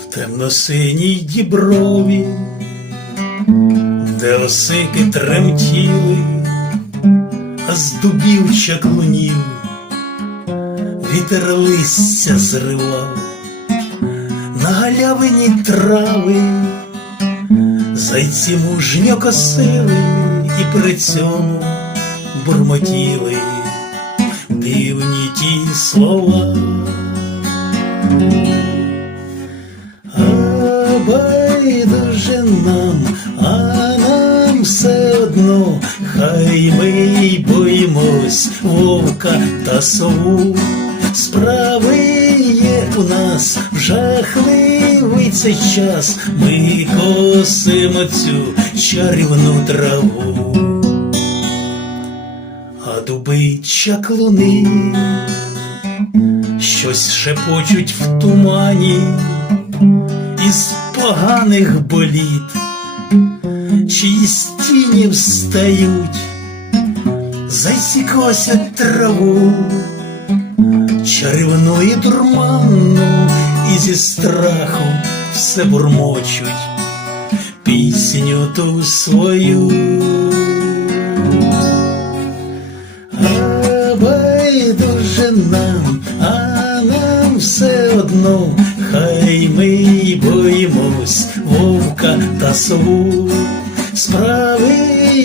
В темно-синій діброві, де осики тремтіли, а з дубів чаклунів вітер листя зривав, на галявині трави зайці мужньо косили і при цьому бурмотіли дивні ті слова. А байдуже нам, а нам все одно, хай ми й боїмось вовка та сову. Справи є у нас жахливий цей час, ми косимо цю чарівну траву, чаклуни. Щось шепочуть в тумані із поганих боліт, чиїсь тіні встають, зайці косять траву, чарівну і дурманну, і зі страху все бурмочуть. Пісню ту свою. Все хай ми боїмось вовка та сову. Справи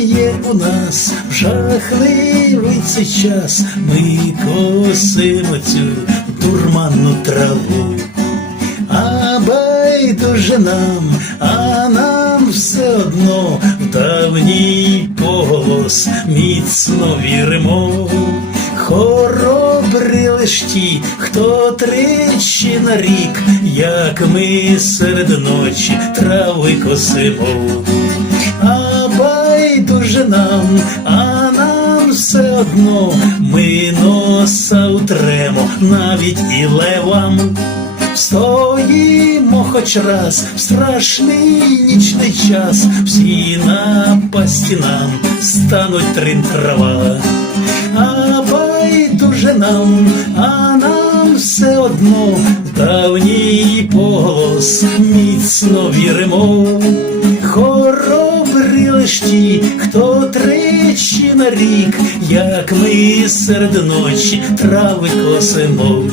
є у нас в жахливий цей час, ми косимо цю дурманну траву. А байдуже нам, а нам все одно в давній поголос міцно віримо. Хоробрі лиш ті, хто тричі на рік, як ми серед ночі трави косимо. А байдуже нам, а нам все одно, ми носа утремо, навіть і левам. Стоїмо хоч раз в страшний нічний час, всі напасті нам стануть трин байдуже нам, а нам все одно давній поголос міцно віримо. Хоробрі лиш ті, хто тричі на рік, як ми серед ночі трави косимо.